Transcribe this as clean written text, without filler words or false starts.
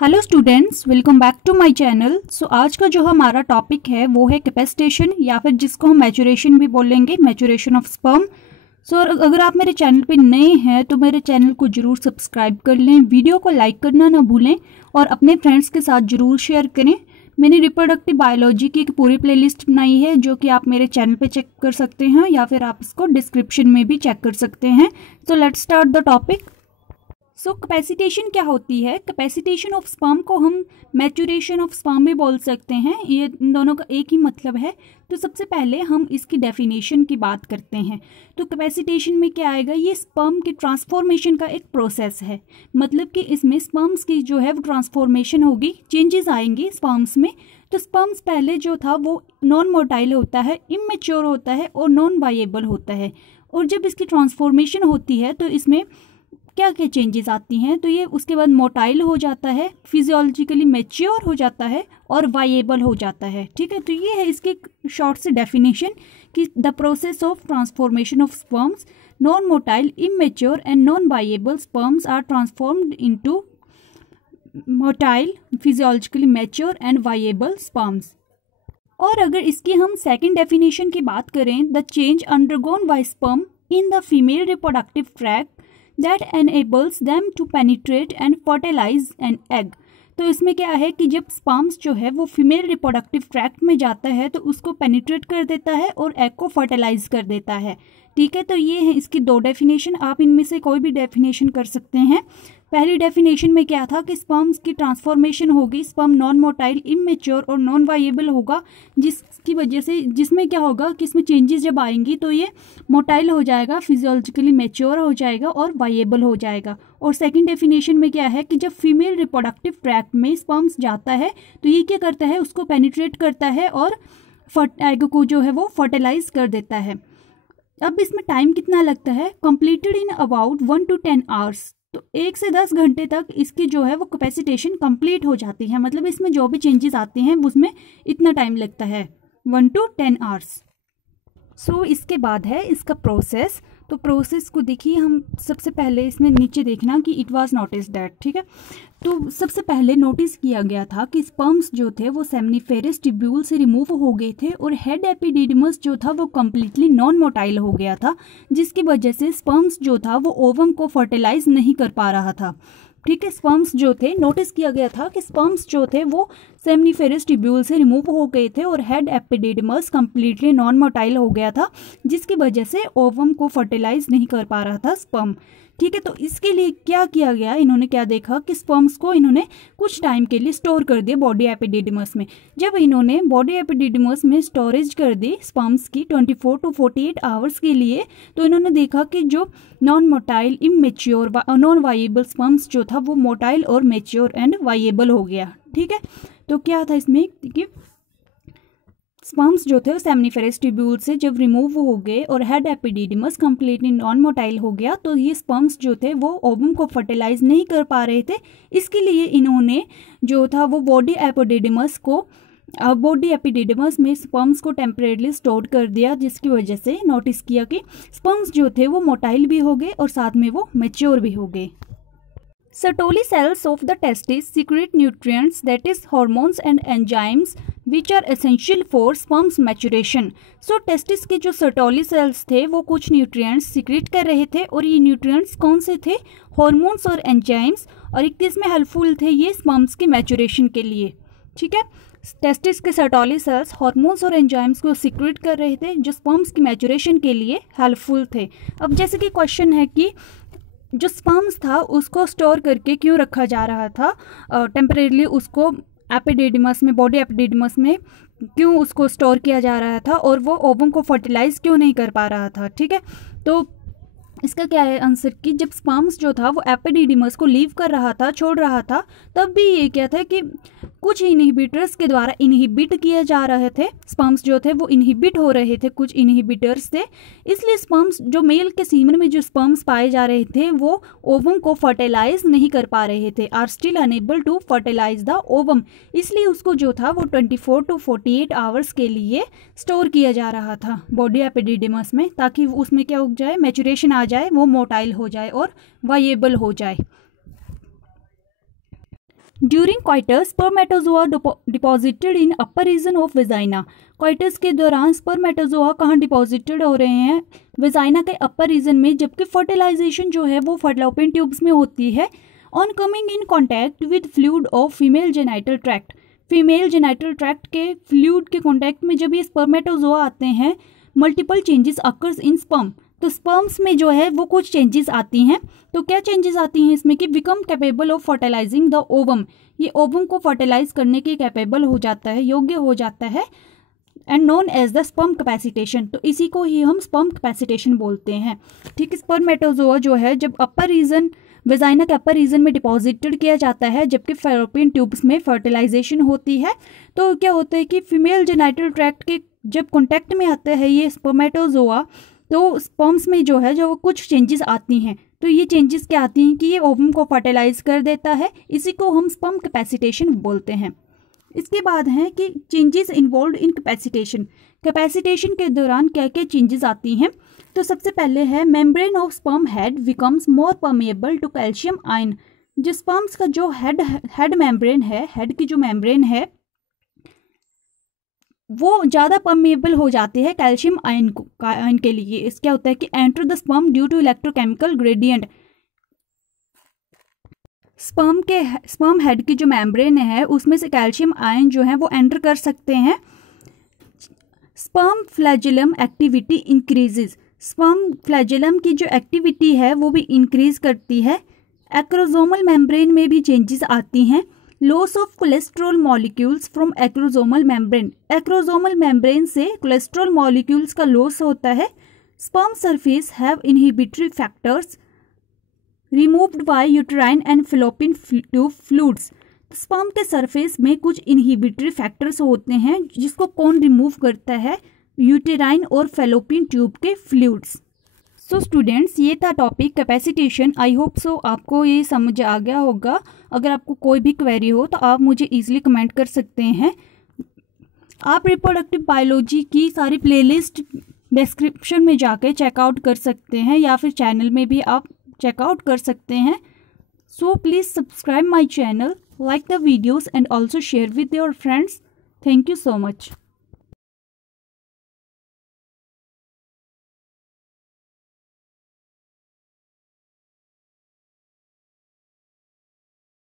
Hello students, welcome back to my channel. So आज का जो हमारा टॉपिक है वो है कैपेसिटेशन या फिर जिसको हम मैचुरेशन भी बोलेंगे, मैचुरेशन ऑफ स्पर्म। सो अगर आप मेरे चैनल पे नए हैं तो मेरे चैनल को ज़रूर सब्सक्राइब कर लें, वीडियो को लाइक करना ना भूलें और अपने फ्रेंड्स के साथ ज़रूर शेयर करें। मैंने रिप्रोडक्टिव बायोलॉजी की एक पूरी प्लेलिस्ट बनाई है जो कि आप मेरे चैनल पे चेक कर सकते हैं या फिर आप इसको डिस्क्रिप्शन में भी चेक कर सकते हैं। So let's start the topic. So capacitation क्या होती है? कैपेसिटेशन ऑफ स्पर्म को हम मैचुरेशन ऑफ स्पर्म भी बोल सकते हैं, ये इन दोनों का एक ही मतलब है। तो सबसे पहले हम इसकी डेफिनेशन की बात करते हैं। तो कैपेसिटेशन में क्या आएगा? ये स्पर्म की ट्रांसफॉर्मेशन का एक प्रोसेस है, मतलब कि इसमें स्पर्म्स की जो है वो ट्रांसफॉर्मेशन होगी, चेंजेस आएंगे स्पर्म्स में। तो स्पर्म्स पहले जो था वो नॉन मोटाइल होता है, इमेच्योर होता है और नॉन वाइएबल होता है। और जब इसकी ट्रांसफॉर्मेशन होती है तो इसमें क्या क्या चेंजेस आती हैं? तो ये उसके बाद मोटाइल हो जाता है, फिजियोलॉजिकली मैच्योर हो जाता है और वाइएबल हो जाता है। ठीक है, तो ये है इसकी शॉर्ट से डेफिनेशन कि the process of transformation of sperms, non motile, immature and non viable sperms are transformed into motile, physiologically mature and viable sperms. और अगर इसकी हम सेकेंड डेफिनेशन की बात करें, the change undergone by sperm in the female reproductive tract that enables them to penetrate and fertilize an egg। तो इसमें क्या है कि जब स्पर्म्स जो है वो फीमेल रिप्रोडक्टिव ट्रैक्ट में जाता है तो उसको पेनिट्रेट कर देता है और एग को फर्टिलाइज कर देता है। ठीक है, तो ये है इसकी दो डेफिनेशन। आप इनमें से कोई भी डेफिनेशन कर सकते हैं। पहली डेफिनेशन में क्या था कि स्पर्म्स की ट्रांसफॉर्मेशन होगी, स्पर्म नॉन मोटाइल, इमेच्योर और नॉन वाइएबल होगा, जिसकी वजह से जिसमें क्या होगा कि इसमें चेंजेस जब आएंगी तो ये मोटाइल हो जाएगा, फिजियोलॉजिकली मैच्योर हो जाएगा और वाइएबल हो जाएगा। और सेकंड डेफिनेशन में क्या है कि जब फीमेल रिप्रोडक्टिव ट्रैक्ट में स्पर्म्स जाता है तो ये क्या करता है, उसको पेनिट्रेट करता है और एग को जो है वो फर्टिलाइज कर देता है। अब इसमें टाइम कितना लगता है? Completed in about 1 to 10 hours. तो 1 से 10 घंटे तक इसकी जो है वो कैपेसिटेशन कंप्लीट हो जाती है, मतलब इसमें जो भी चेंजेस आते हैं उसमें इतना टाइम लगता है, 1 to 10 आवर्स। सो इसके बाद है इसका प्रोसेस। तो प्रोसेस को देखिए, हम सबसे पहले इसमें नीचे देखना कि इट वाज नोटिस दैट। ठीक है, तो सबसे पहले नोटिस किया गया था कि स्पर्म्स जो थे वो सेमनीफेरस ट्यूब्यूल से रिमूव हो गए थे और हेड एपिडिडमस जो था वो कम्प्लीटली नॉन मोटाइल हो गया था, जिसकी वजह से स्पर्म्स जो था वो ओवम को फर्टिलाइज नहीं कर पा रहा था। ठीक है, स्पर्म्स जो थे, नोटिस किया गया था कि स्पर्म्स जो थे वो सेमनीफेरस ट्यूब्यूल से रिमूव हो गए थे और head epididymis completely non motile हो गया था, जिसकी वजह से ओवम को फर्टिलाइज नहीं कर पा रहा था स्पर्म। ठीक है, तो इसके लिए क्या किया गया, इन्होंने क्या देखा कि स्पर्म्स को इन्होंने कुछ टाइम के लिए स्टोर कर दिया बॉडी एपिडिडमस में। जब इन्होंने बॉडी एपिडिडमस में स्टोरेज कर दी स्पर्म्स की 24 to 48 आवर्स के लिए, तो इन्होंने देखा कि जो non motile, immature, non viable sperms जो था वो मोटाइल और मैच्योर एंड वाइएबल हो गया। ठीक है, तो क्या था इसमें कि स्पर्म्स जो थे सेमनीफेरस ट्यूब्यूल से जब रिमूव हो गए और head epididymis completely non motile हो गया, तो ये स्पर्म्स जो थे वो ओवम को फर्टिलाइज नहीं कर पा रहे थे। इसके लिए इन्होंने जो था वो बॉडी एपिडिडमस में स्पर्म्स को टेम्परेरीली स्टोर कर दिया, जिसकी वजह से नोटिस किया कि स्पर्म्स जो थे वो मोटाइल भी हो गए और साथ में वो मैच्योर भी हो गए। Sertoli cells of the testis secrete nutrients, that is hormones and enzymes which are essential for sperm's maturation। So testis के जो सर्टोली सेल्स थे वो कुछ न्यूट्रिएंट्स सीक्रेट कर रहे थे और ये न्यूट्रिएंट्स कौन से थे? हॉर्मोन्स और एंजाइम्स, और एक किस में हेल्पफुल थे? ये स्पर्म्स के मैचुरेशन के लिए। ठीक है, टेस्टिस के सर्टोली सेल्स हॉर्मोन्स और एंजाइम्स को सीक्रेट कर रहे थे जो स्पर्म्स की मैचुरेशन के लिए हेल्पफुल थे। अब जैसे कि क्वेश्चन है कि जो स्पर्म्स था उसको स्टोर करके क्यों रखा जा रहा था टेम्परेरीली, उसको एपिडिडमस में, बॉडी एपिडिडमस में क्यों उसको स्टोर किया जा रहा था और वो ओवम को फर्टिलाइज क्यों नहीं कर पा रहा था? ठीक है, तो इसका क्या है आंसर कि जब स्पर्म्स जो था वो एपिडिडमस को लीव कर रहा था, छोड़ रहा था, तब भी ये क्या था कि कुछ इनहिबिटर्स के द्वारा इनहिबिट किए जा रहे थे। स्पर्म्स जो थे वो इनहिबिट हो रहे थे कुछ इनहिबिटर्स से, इसलिए स्पर्म्स जो मेल के सीमन में जो स्पर्म्स पाए जा रहे थे वो ओवम को फर्टिलाइज नहीं कर पा रहे थे, are still unable to fertilise the ovum. इसलिए उसको जो था वो 24 to 48 आवर्स के लिए स्टोर किया जा रहा था बॉडी एपिडिडमस में, ताकि उसमें क्या हो जाए, मैचुरेशन आ जाए, वो मोटाइल हो जाए और वाइएबल हो जाए। During coitus spermatozoa deposited in upper region of vagina. Coitus के दौरान स्पर्मेटोजोआ कहाँ डिपॉजिटेड हो रहे हैं? वेजाइना के अपर रीजन में, जबकि फर्टिलाइजेशन जो है वो फैलोपियन ट्यूब्स में होती है। On coming in contact with fluid of female genital tract. Female genital tract के फ्लूइड के कॉन्टैक्ट में जब ये स्पर्मेटोजोआ आते हैं, multiple changes occurs in sperm. तो स्पर्म्स में जो है वो कुछ चेंजेस आती हैं। तो क्या चेंजेस आती हैं इसमें कि become capable of fertilising the ovum. ये ओवम को फर्टिलाइज करने के कैपेबल हो जाता है, योग्य हो जाता है, and known as the sperm capacitation. तो इसी को ही हम स्पर्म कैपेसिटेशन बोलते हैं। ठीक है, स्पर्मेटोजोआ जो है जब अपर रीजन, वेजाइना के अपर रीजन में डिपॉजिटेड किया जाता है, जबकि फैलोपियन ट्यूब्स में फर्टिलाइजेशन होती है। तो क्या होता है कि फीमेल जेनाइटल ट्रैक्ट के जब कॉन्टैक्ट में आता है ये स्पर्मेटोजोआ, तो स्पर्म्स में जो है जो कुछ चेंजेस आती हैं। तो ये चेंजेस क्या आती हैं कि ये ओवम को फर्टिलाइज कर देता है, इसी को हम स्पर्म कैपेसिटेशन बोलते हैं। इसके बाद है कि changes involve in capacitation. Capacitation के दौरान क्या क्या चेंजेस आती हैं? तो सबसे पहले है membrane of sperm head becomes more permeable to calcium ion. जो स्पर्म्स का जो हेड मेम्ब्रेन है, हेड की जो मेम्ब्रेन है वो ज़्यादा परमेएबल हो जाते हैं कैल्शियम आयन के लिए। इस क्या होता है कि enter the sperm due to electrochemical gradient. Sperm head की जो मेम्ब्रेन है उसमें से कैल्शियम आयन जो है वो एंटर कर सकते हैं। Sperm flagellum activity increases. Sperm flagellum की जो एक्टिविटी है वो भी इंक्रीज करती है। एक्रोसोमल मेम्ब्रेन में भी चेंजेस आती हैं। Loss of cholesterol molecules from acrosomal membrane. Acrosomal membrane से कोलेस्ट्रॉल मॉलिक्यूल्स का लॉस होता है। Sperm surface have inhibitory factors removed by uterine and fallopian tube fluids. Sperm के सरफेस में कुछ इनहिबिटरी फैक्टर्स होते हैं जिसको कौन रिमूव करता है? यूटेराइन और फैलोपियन ट्यूब के फ्लूइड्स। सो स्टूडेंट्स, ये था topic capacitation. I hope so आपको ये समझ आ गया होगा। अगर आपको कोई भी क्वेरी हो तो आप मुझे ईजिली कमेंट कर सकते हैं। आप रिप्रोडक्टिव बायोलॉजी की सारी प्लेलिस्ट डिस्क्रिप्शन में जाके चेकआउट कर सकते हैं, या फिर चैनल में भी आप चेकआउट कर सकते हैं। So please subscribe my channel, like the videos and also share with your friends. Thank you so much.